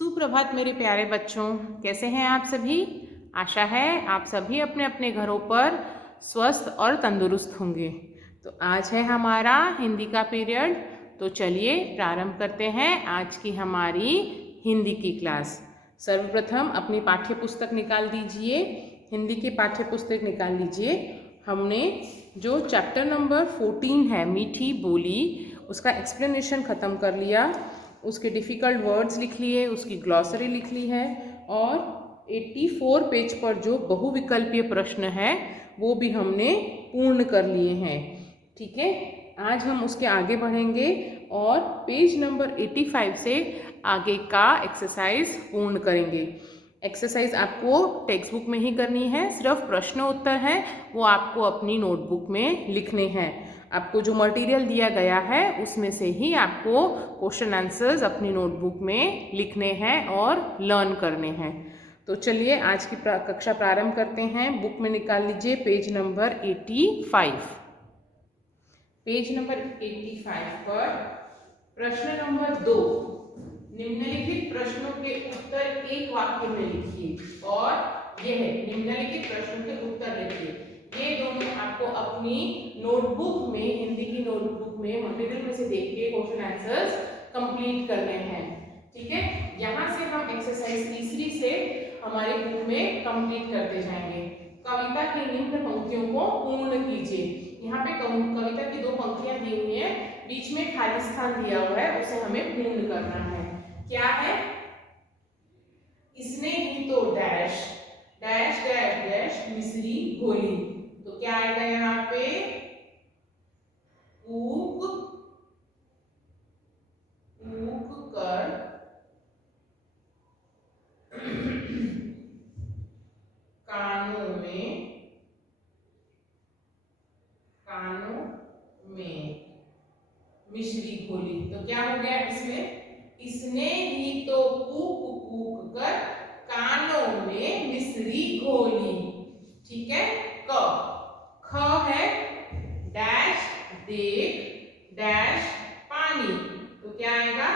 सुप्रभात मेरे प्यारे बच्चों, कैसे हैं आप सभी। आशा है आप सभी अपने अपने घरों पर स्वस्थ और तंदुरुस्त होंगे। तो आज है हमारा हिंदी का पीरियड। तो चलिए प्रारंभ करते हैं आज की हमारी हिंदी की क्लास। सर्वप्रथम अपनी पाठ्य पुस्तक निकाल दीजिए, हिंदी की पाठ्य पुस्तक निकाल लीजिए। हमने जो चैप्टर नंबर 14 है मीठी बोली, उसका एक्सप्लेनेशन ख़त्म कर लिया। उसके डिफ़िकल्ट वर्ड्स लिख लिए, उसकी ग्लॉसरी लिख ली है और 84 पेज पर जो बहुविकल्पीय प्रश्न है वो भी हमने पूर्ण कर लिए हैं। ठीक है, आज हम उसके आगे बढ़ेंगे और पेज नंबर 85 से आगे का एक्सरसाइज पूर्ण करेंगे। एक्सरसाइज आपको टेक्स्ट बुक में ही करनी है, सिर्फ प्रश्न उत्तर हैं वो आपको अपनी नोटबुक में लिखने हैं। आपको जो मटेरियल दिया गया है उसमें से ही आपको क्वेश्चन आंसर्स अपनी नोटबुक में लिखने हैं और लर्न करने हैं। तो चलिए आज की कक्षा प्रारंभ करते हैं। बुक में निकाल लीजिए पेज नंबर 85। पेज नंबर 85 पर प्रश्न नंबर 2, निम्नलिखित प्रश्नों के उत्तर एक वाक्य में लिखिए और यह निम्नलिखित प्रश्नों के उत्तर लिखिए। ये दोनों आपको अपनी नोटबुक में, हिंदी की नोटबुक में मटेरियल में से देख के क्वेश्चन आंसर्स कंप्लीट करने हैं। ठीक है, यहाँ से हम एक्सरसाइज तीसरी से हमारे बुक में कंप्लीट करते जाएंगे। कविता की निम्न पंक्तियों को पूर्ण कीजिए। यहाँ पे कविता की 2 पंक्तियां दी हुई हैं, बीच में खाली स्थान दिया हुआ है, उसे हमें पूर्ण करना है। क्या है? इसने ही तो डैश डैश डैश डैश मिश्री घोली। तो क्या आएगा यहाँ पे? ऊक ऊक कर कानों में मिश्री घोली। तो क्या हो गया इसमें? इसने ही तो कूक कूक कर कानों में मिश्री घोली। ठीक है। क ख है डैश देख डैश पानी। तो क्या आएगा?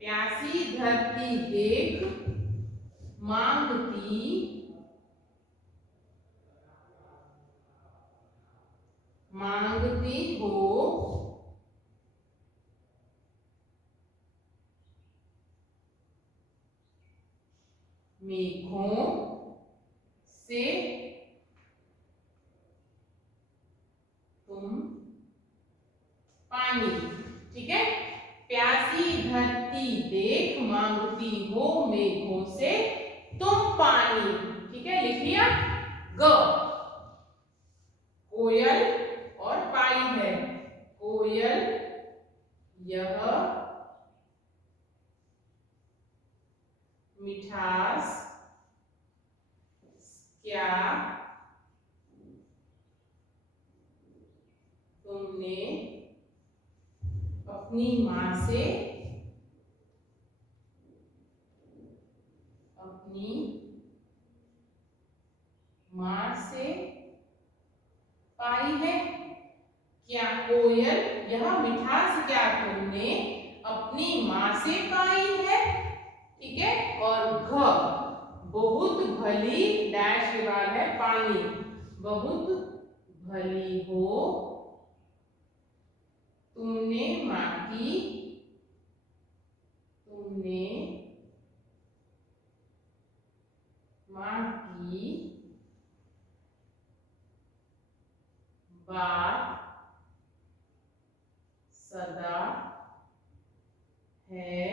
प्यासी धरती देख मांगती हो मेघों से तुम पानी। ठीक है, प्यासी धरती देख मांगती हो मेघों से तुम पानी। ठीक है, लिख लिया। ग कोयल और पाई है। कोयल यह मिठास क्या तुमने अपनी माँ से पाई है? क्या कोयल यह मिठास क्या तुमने अपनी माँ से पाई है? ठीक है, और घ बहुत भली डैश के बाद है पानी। बहुत भली हो तुमने माँ की बात सदा है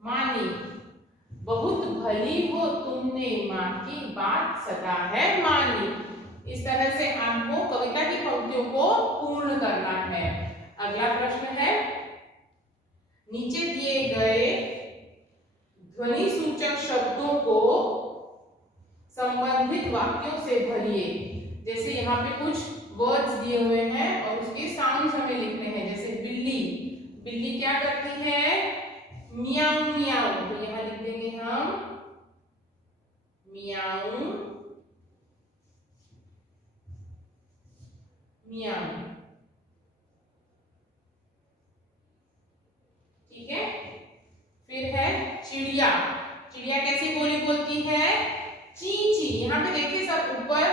मानी। बहुत भली हो तुमने माँ की बात सदा है मानी। इस तरह से आपको कविता की पंक्तियों को पूर्ण करना है। अगला प्रश्न है, नीचे दिए गए ध्वनि सूचक शब्दों को संबंधित वाक्यों से भरिए। जैसे यहाँ पे कुछ वर्ड्स दिए हुए हैं और उसके साउंड हमें लिखने हैं। जैसे बिल्ली, बिल्ली क्या करती है? मियाऊ मियाऊ। तो यहाँ लिख देंगे हम मियाऊ मियाऊ। ठीक है। फिर है चिड़िया। चिड़िया कैसी बोली बोलती है? ची ची। यहाँ पे देखिए सब ऊपर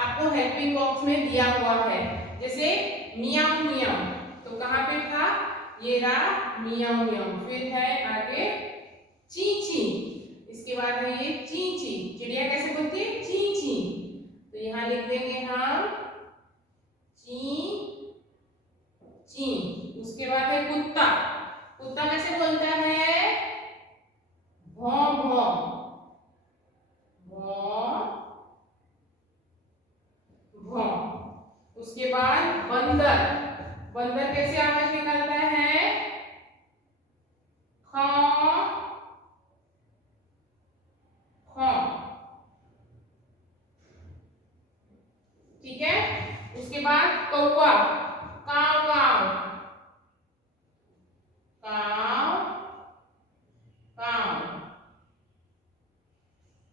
आपको हेल्पिंग बॉक्स में दिया हुआ है। जैसे मियाऊ मियाऊ तो कहाँ पे था? ये रहा मियाऊ मियाऊ। फिर है आगे ची ची। इसके बाद है ये ची ची। चिड़िया कैसे बोलती है? ची ची। तो यहाँ लिख देंगे हम ची ची। उसके बाद है कुत्ता। कुत्ता कैसे बोलता है? भौं भौं। भौं भौं। उसके बाद बंदर। बंदर कैसे आवाज निकालता है? खौं खौं। ठीक है। उसके बाद कौवा। काव काव। काव काव।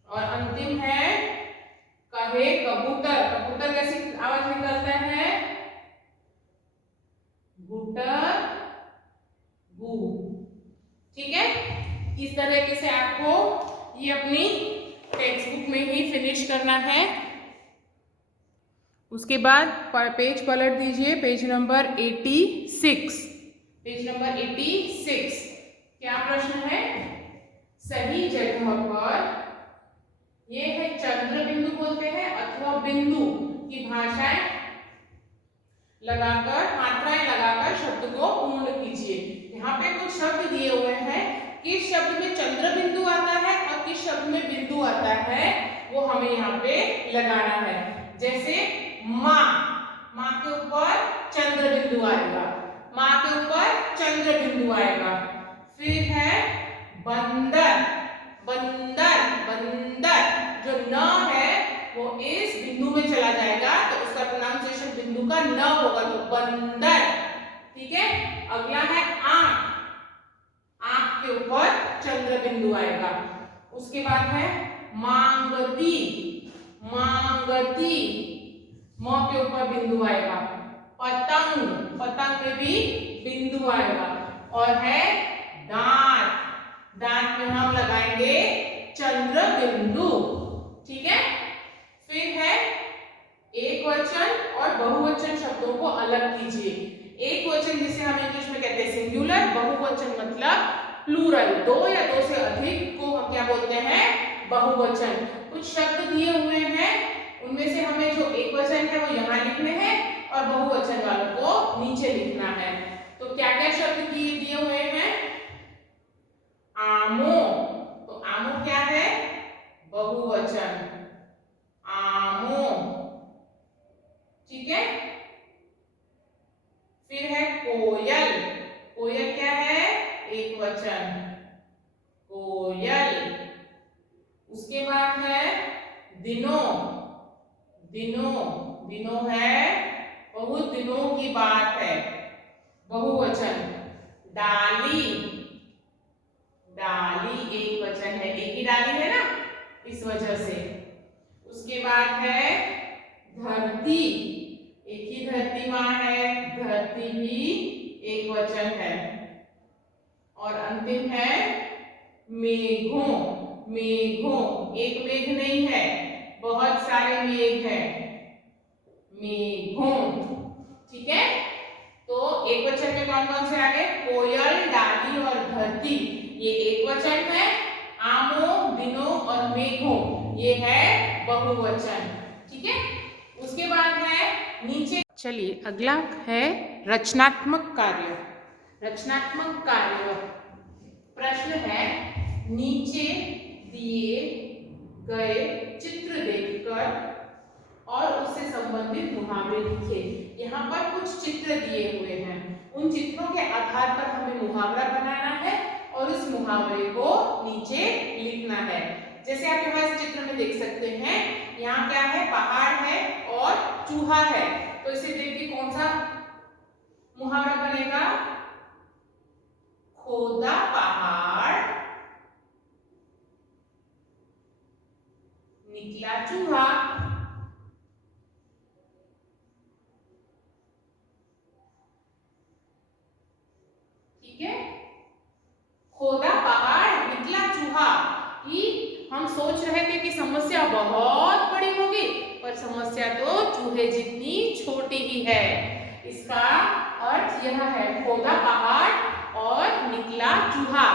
और अंतिम है कहे कबूतर। कबूतर कैसी आवाज निकलता है? गुटर गु। ठीक है। इस तरीके से आपको ये अपनी टेक्स्ट बुक में ही फिनिश करना है। उसके बाद पेज पलट दीजिए, पेज नंबर 86। Page number 86। क्या प्रश्न है? सही जगह पर, ये है चंद्र बिंदु बोलते हैं अथवा बिंदु की भाषाएं लगाकर, मात्राएं लगाकर शब्द को पूर्ण कीजिए। यहाँ पे कुछ शब्द दिए हुए हैं, किस शब्द में चंद्र बिंदु आता है और किस शब्द में बिंदु आता है वो हमें यहाँ पे लगाना है। जैसे माँ, माँ के ऊपर चंद्र बिंदु आएगा, माँ के ऊपर चंद्र बिंदु आएगा। फिर है बंदर। बंदर बंदर जो न है वो इस बिंदु में चला जाएगा तो उसका प्रोनाउंसिएशन बिंदु का न होगा, तो बंदर। ठीक है। अगला है आंख। आंख के ऊपर चंद्र बिंदु आएगा। उसके बाद है मांगती। मांगती, म के ऊपर बिंदु आएगा। पतंग, पतंग में भी बिंदु आएगा। और है दांत। दांत में हम लगाएंगे चंद्र बिंदु। ठीक है। फिर है एक वचन और बहुवचन शब्दों को अलग कीजिए। एक वचन जिसे हम इंग्लिश में कहते हैं सिंगुलर, बहुवचन मतलब प्लूरल, दो या दो से अधिक को हम क्या बोलते हैं? बहुवचन। कुछ शब्द दिए हुए हैं, उनमें से हमें जो एक वचन है वो यहाँ लिखने हैं और बहुवचन वालों को नीचे लिखना है। तो क्या क्या शब्द दिए हुए हैं? आमो। तो आमो क्या है? बहुवचन, आमो। ठीक है। फिर है कोयल। कोयल क्या है? एक वचन, कोयल। उसके बाद है दिनों। दिनों, दिनों है बहुत दिनों की बात है, बहुवचन। डाली, डाली एक वचन है, एक ही डाली है ना इस वजह से। उसके बाद है धरती। एक ही धरती माँ है, धरती भी एक वचन है। और अंतिम है मेघों। मेघों, एक मेघ नहीं है, बहुत सारे मेघ हैं, मेघों। ठीक है। तो एक वचन में कौन कौन से आ गए? कोयल, डाली और धरती, ये एक वचन है। आमों, दिनों और मेघों ये है बहुवचन। ठीक है। उसके बाद है नीचे। चलिए अगला है रचनात्मक कार्य। रचनात्मक कार्य प्रश्न है नीचे दिए गए चित्र देखकर और उससे संबंधित मुहावरे लिखे। यहाँ पर कुछ चित्र दिए हुए हैं, उन चित्रों के आधार पर हमें मुहावरा बनाना है और उस मुहावरे को नीचे लिखना है। जैसे आप यहाँ इस चित्र में देख सकते हैं, यहाँ क्या है? पहाड़ है और चूहा है। तो इसे देख के कौन सा मुहावरा बनेगा? खोदा पहाड़, निकला चूहा। चूहे जितनी छोटी ही है। इसका अर्थ यह है, खोदा पहाड़ और निकला चूहा।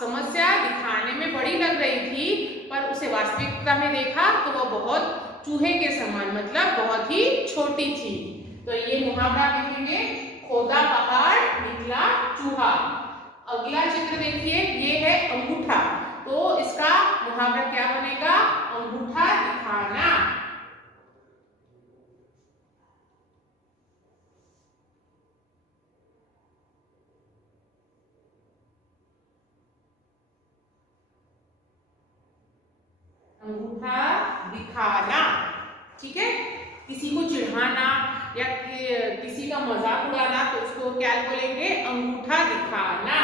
समस्या दिखाने में बड़ी लग रही थी, पर उसे वास्तविकता में देखा तो वह बहुत चूहे के समान, मतलब बहुत ही छोटी थी। तो ये मुहावरा लिखेंगे, खोदा पहाड़ निकला चूहा। अगला चित्र देखिए, ये है अंगूठा। तो इसका मुहावरा क्या बनेगा? अंगूठा दिखाना। अंगूठा दिखाना, ठीक है। किसी को चिढ़ाना या किसी का मजाक उड़ाना तो उसको क्या बोलेंगे? अंगूठा दिखाना।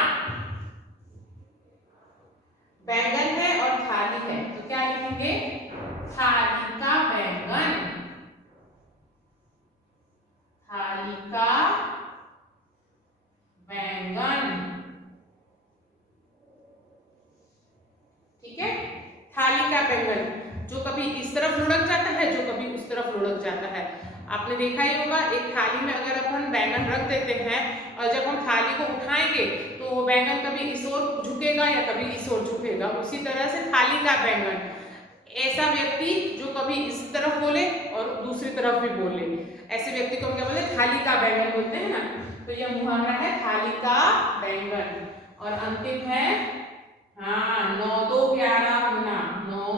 बैंगन है और थाली है, तो क्या लिखेंगे? थाली का बैंगन। थाली का बैंगन, ठीक है। थाली का बैंगन, जो कभी इस तरफ लुढ़क जाता है, जो कभी उस तरफ लुढ़क जाता है। आपने देखा ही होगा, एक थाली में अगर अपन बैंगन रख देते हैं और जब हम थाली को उठाएंगे तो वो बैंगन कभी इस ओर झुकेगा या कभी इस ओर झुकेगा। उसी तरह से थाली का बैंगन, ऐसा व्यक्ति जो कभी इस तरफ बोले और दूसरी तरफ भी बोले, ऐसे व्यक्ति को क्या बोलते हैं? थाली का बैंगन बोलते हैं ना। तो यह मुहावरा है, थाली का बैंगन। और अंतिम है, हाँ, 9 2 11 होना। 9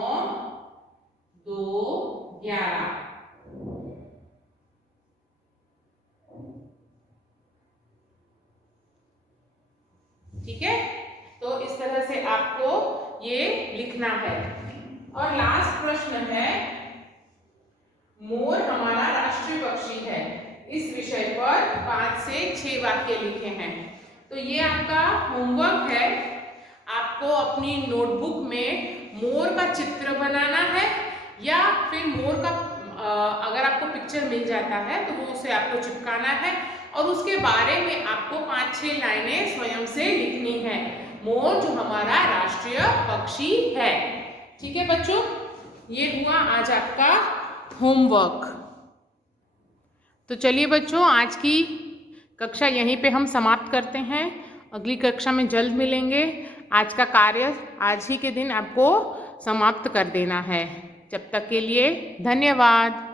2 11, ठीक है। तो इस तरह से आपको ये लिखना है। और लास्ट प्रश्न है, मोर हमारा राष्ट्रीय पक्षी है। इस विषय पर 5 से 6 वाक्य लिखे हैं। तो ये आपका होमवर्क है। आपको अपनी नोटबुक में मोर का चित्र बनाना है, या फिर मोर का अगर आपको पिक्चर मिल जाता है तो वो उसे आपको चिपकाना है और उसके बारे में आपको 5-6 लाइनें स्वयं से लिखनी है। मोर जो हमारा राष्ट्रीय पक्षी है, ठीक है बच्चों। ये हुआ आज आपका होमवर्क। तो चलिए बच्चों, आज की कक्षा यहीं पे हम समाप्त करते हैं। अगली कक्षा में जल्द मिलेंगे। आज का कार्य आज ही के दिन आपको समाप्त कर देना है। जब तक के लिए धन्यवाद।